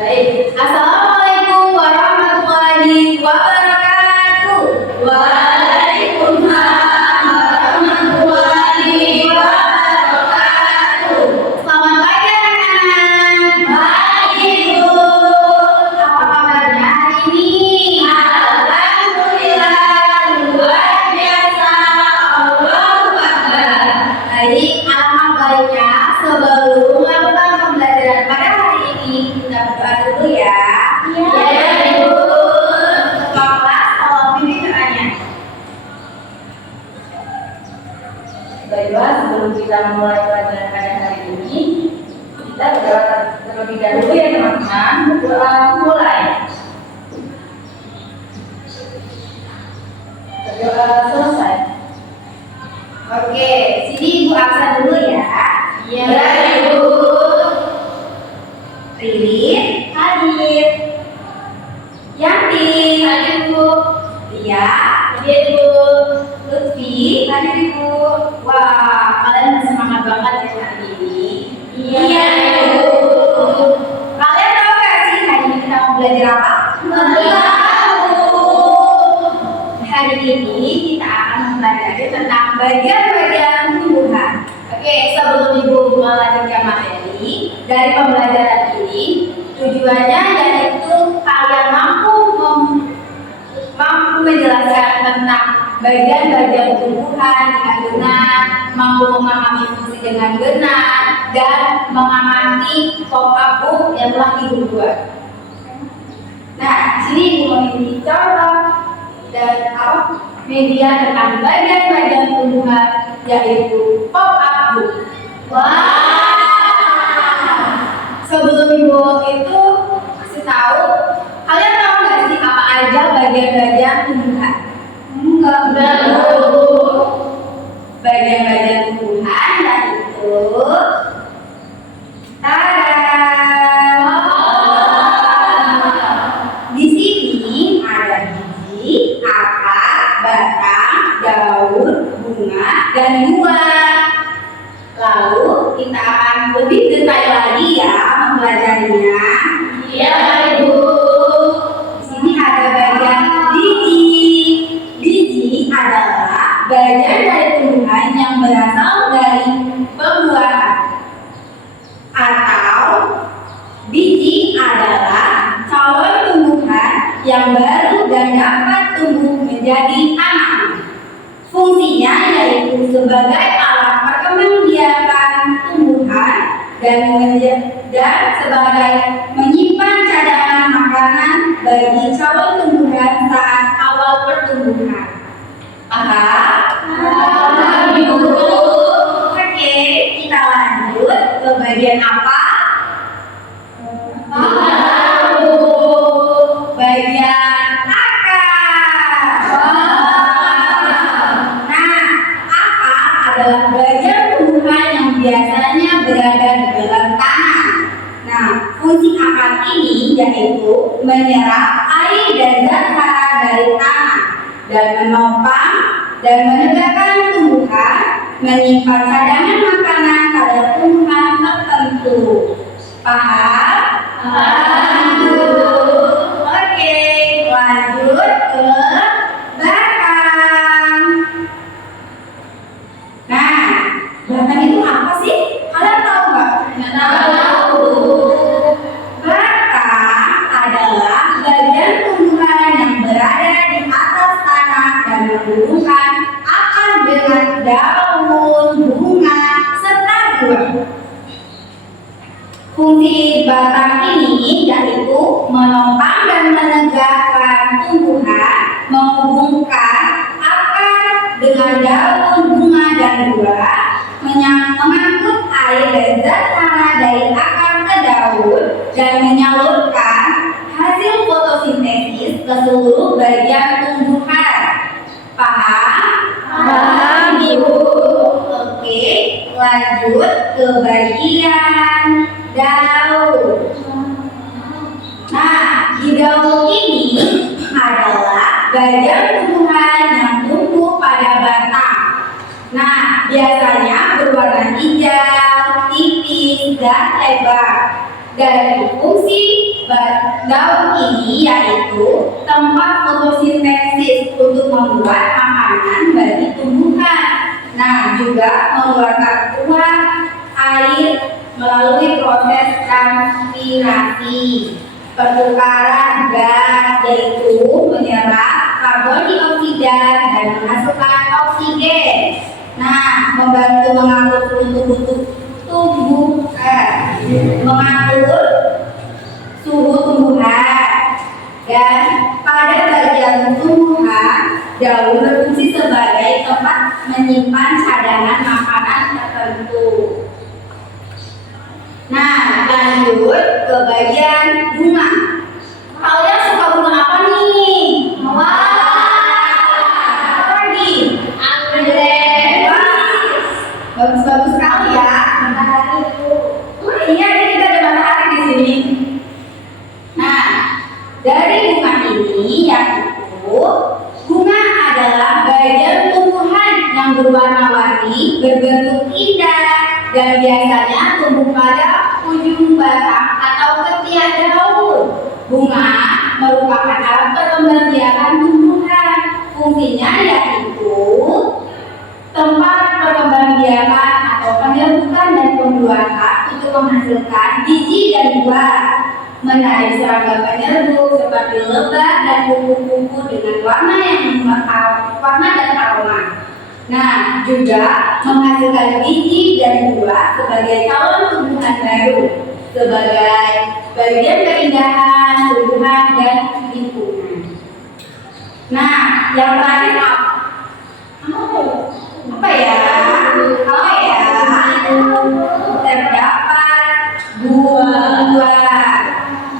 Baik. Assalamualaikum warahmatullahi wabarakatuh. Waalaikumsalam warahmatullahi wabarakatuh. Selamat pagi anak-anak. Baik, Bu. Apa kabarnya hari ini? Alhamdulillah, luar biasa. Allahu Akbar. Baik, alangkah baiknya sebelum melakukan pembelajaran pada hari ini kita berdoa dulu ya. Ya, Ibu. Ketua kelas, tolong pimpin doanya. Baiklah, sebelum kita mulai pelajaran pada hari ini, kita berdoa terlebih dahulu ya teman-teman. Berdoa mulai. Berdoa selesai. Oke, sini Ibu absen dulu ya. Ya, Ibu. Ririn, hadir. Yanti, hadir Bu. Lia, hadir Bu. Lutfi, hadir Ibu. Wah, kalian semangat banget ya hari ini. Iya Ibu. Kalian tahu gak sih hari ini kita mau belajar apa? Tahu. Hari ini kita akan mempelajari tentang bagian-bagian tumbuhan. Oke, sebelum Ibu melanjutkan materi dari pembelajaran ini, tujuannya yaitu kalian mampu menjelaskan tentang bagian-bagian tumbuhan dengan benar, mampu memahami fungsi dengan benar, dan mengamati pop-up book yang telah Ibu buat. Nah, sini Ibu memiliki contoh dan media tentang bagian-bagian tumbuhan yaitu pop-up book. Wah. Sebelum Ibu itu kasih tahu, kalian tahu nggak sih apa aja bagian-bagian tumbuhan? Enggak tahu. Bagian-bagian tumbuhan yaitu di sini ada biji, akar, batang, daun, bunga, dan buah. Lalu kita akan lebih detail lagi ya mempelajarinya. Iya Ibu. Di sini ada bagian biji. Biji adalah bagian dari tumbuhan yang berasal dari pembuahan. Atau biji adalah calon tumbuhan yang baru dan dapat tumbuh menjadi anak. Fungsinya yaitu sebagai alat perkembangbiakan tumbuhan dan sebagai menyimpan cadangan makanan bagi calon tumbuhan saat awal pertumbuhan. Paham? Paham, Ibu. Oke, kita lanjut ke bagian apa? Tahu. Bagian akar. Nah, akar adalah bagian tumbuhan yang biasanya berada di dalam tanah. Nah, fungsi akar ini yaitu menyerap air dan zat hara dari tanah dan menopang dan menegakkan tumbuhan, menyimpan cadangan makanan pada tumbuhan tertentu. Paham? Paham. Oke, lanjut ke batang. Nah, batang itu apa sih? Kalian tahu nggak? Nggak tahu. Batang adalah bagian tumbuhan yang berada di atas tanah dan menghubungkan akar dengan daun, bunga, serta buah. Fungsi batang ini yaitu menopang dan menegakkan tumbuhan, menghubungkan akar dengan daun, bunga, dan buah, mengangkut air dan zat hara dari akar ke daun, dan menyalurkan hasil fotosintesis ke seluruh bagian tumbuhan. Paham? Paham, Ibu. Oke, lanjut ke bagian daun. Nah, di daun ini adalah bagian tumbuhan yang tumbuh pada batang. Nah, biasanya berwarna hijau, tipis, dan lebar. Dan fungsi daun ini yaitu tempat fotosintesis untuk membuat makanan bagi tumbuhan. Nah, juga mengeluarkan uap, air melalui proses transpirasi, pertukaran gas yaitu menyerap karbon dioksida dan menghasilkan oksigen. Nah, membantu mengatur mengatur suhu tumbuhan. Dan pada bagian tumbuhan, daun berfungsi sebagai tempat menyimpan cadangan makanan tertentu. Nah, lanjut ke bagian bunga. Kalian suka bunga apa nih? Apa lagi? Anggrek. Bagus-bagus sekali ya. Matahari itu. Oh iya, ini juga ada matahari di sini. Nah, dari bunga ini yaitu bunga adalah bagian tumbuhan yang berwarna-warni, berbentuk indah, dan biasanya tumbuh pada ujung batang atau ketiak daun. Bunga merupakan alat perkembangbiakan tumbuhan. Fungsinya yaitu tempat perkembangbiakan atau penyerbukan dan pembuahan untuk menghasilkan biji dan buah, menarik serangga penyerbuk seperti lebah dan kupu-kupu dengan warna dan aroma. Nah, juga menghasilkan biji dan buah sebagai calon tumbuhan baru, sebagai bagian keindahan tumbuhan dan lingkungan. Nah, yang terakhir apa ya? Terdapat buah.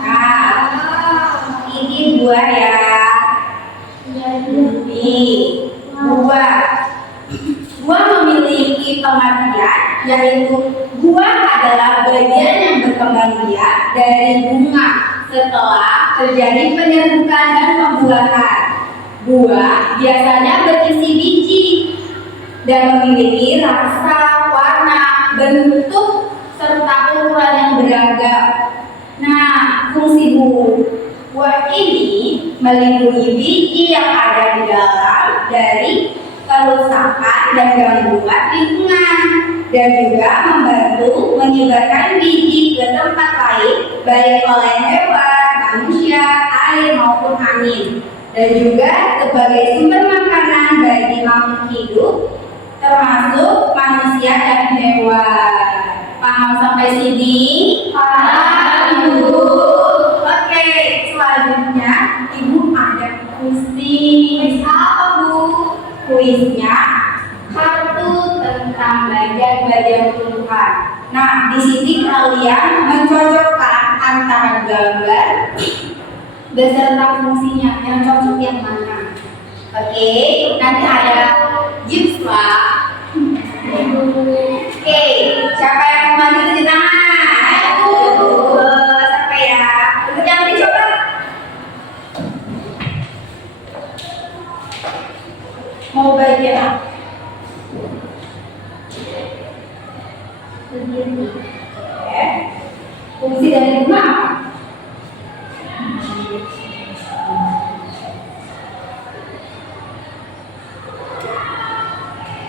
Nah, ini buah ya. Ini buah. Buah memiliki pengertian yaitu buah adalah bagian yang berkembang biak dari bunga setelah terjadi penyerbukan dan pembuahan. Buah biasanya berisi biji dan memiliki rasa, warna, bentuk, serta ukuran yang beragam. Nah, fungsi buah ini melindungi biji yang ada di dalam dari kerusakan dan gangguan lingkungan, dan juga membantu menyebarkan biji ke tempat lain baik oleh hewan, manusia, air maupun angin, dan juga sebagai sumber makanan bagi makhluk hidup termasuk manusia dan hewan. Paham sampai sini? Paham, Bu. Oke, selanjutnya Ibu ada kuis. Apa, Bu? Kuisnya kartu tentang bagian-bagian tumbuhan. Nah, di sini kalian mencocokkan antara gambar beserta fungsinya, yang cocok yang mana? Oke, nanti ada Yuswa. Oke, siapa yang mau maju cuci tangan? Siapa ya? Untuk yang dicoba. Mau bagian apa? Fungsi dari bunga apa?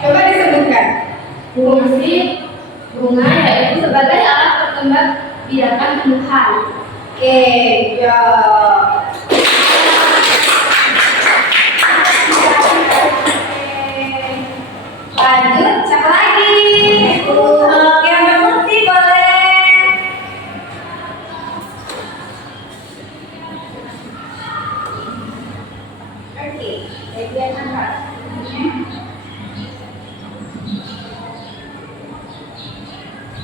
Coba disebutkan. Fungsi bunga yaitu sebagai alat perkembangbiakan tumbuhan. Oke, ya. Lanjut, siapa lagi? Yang berfungsi boleh. Oke, bagian apa?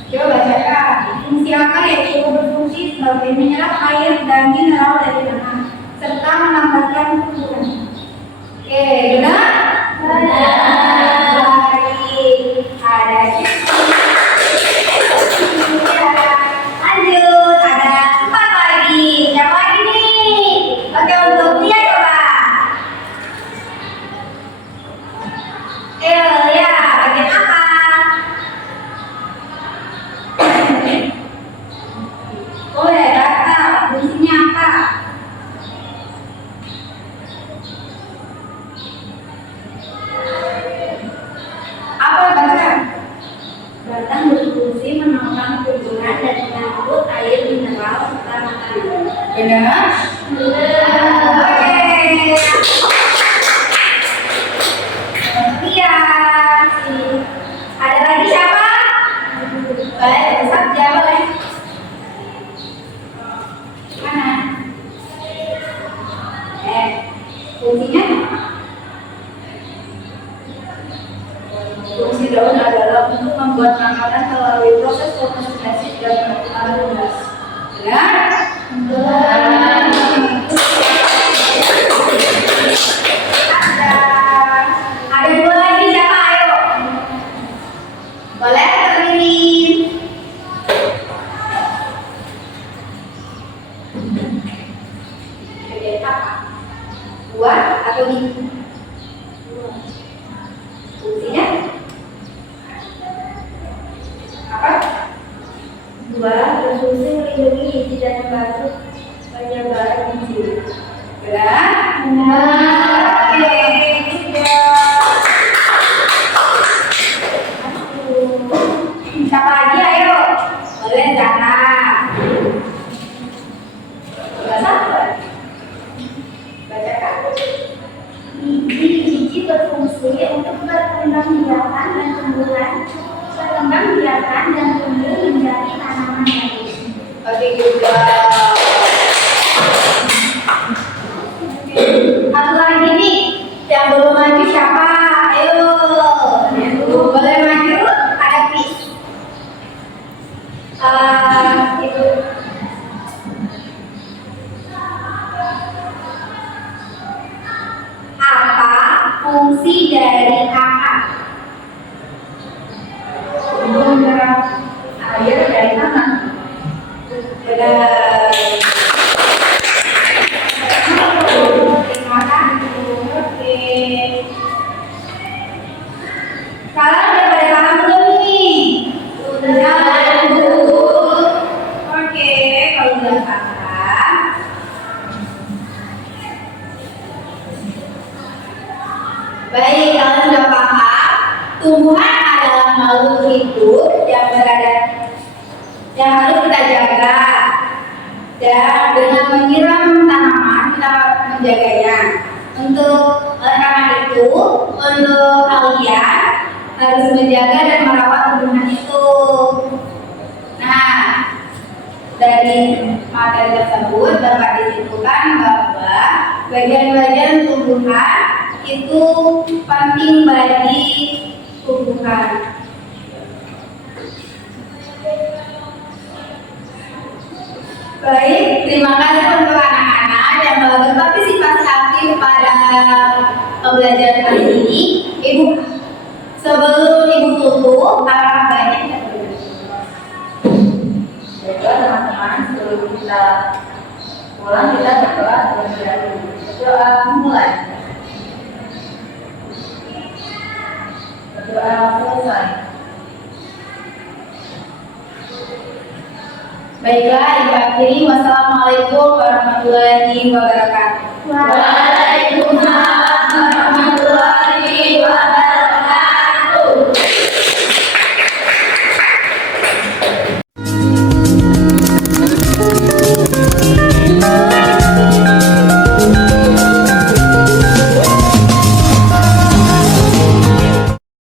Coba bacakan. Fungsi apa yaitu berfungsi sebagai menyerap air dan mineral dari tanah serta menambahkan tumbuhan. Oke, benar? Benar. Baik. Ada lanjut, ada 4 lagi. Siapa lagi nih? Oke, untuk dia coba. Ya, bagian apa? Benar? Oke. Iya. Ada lagi siapa? Baik, Ustaz jawab boleh. Mana? Fungsinya? Fungsi daun adalah untuk membuat makanan melalui proses fermentasi dan pengeluaran gas. Benar? Ada dua lagi siapa? Ayo. Boleh terpilih. Oke, apa? Buah atau ini? Fungsinya? Apa? Buah berfungsi melindungi gizi dan membantu penyebaran gizi. Benar? Oke, tiga. Siapa lagi? Ayo. Boleh jangan. Enggak sabar. Bacakan. Biji berfungsi untuk berkembangbiakan dan tumbuh menjadi tanaman baru. Oke juga. Satu lagi nih, yang belum maju siapa? Ayo. Boleh maju? Ada quiz. Itu. Apa fungsi dari akar? Untuk menyerap air dari tanah. Benar. Terima kasih. Oke. Kalian udah pada paham belum nih? Udah. Oke, kalau udah paham. Baik, kalian sudah paham. Tumbuhan adalah makhluk hidup yang harus kita jaga, dan dengan menyiram tanaman kita menjaganya. Oleh karena itu, untuk kalian harus menjaga dan merawat tumbuhan itu. Nah, dari materi tersebut dapat disimpulkan bahwa bagian-bagian tumbuhan itu penting bagi tumbuhan. Baik, terima kasih untuk anak-anak yang telah berpartisipasi aktif pada pembelajaran kali ini. Sebelum Ibu tutup, apakah banyak yang perlu? Baiklah teman-teman, sebelum kita pulang kita berdoa terlebih dahulu. Doa mulai. Doa selesai. Baiklah, Ibu akhiri. Wassalamualaikum warahmatullahi wabarakatuh.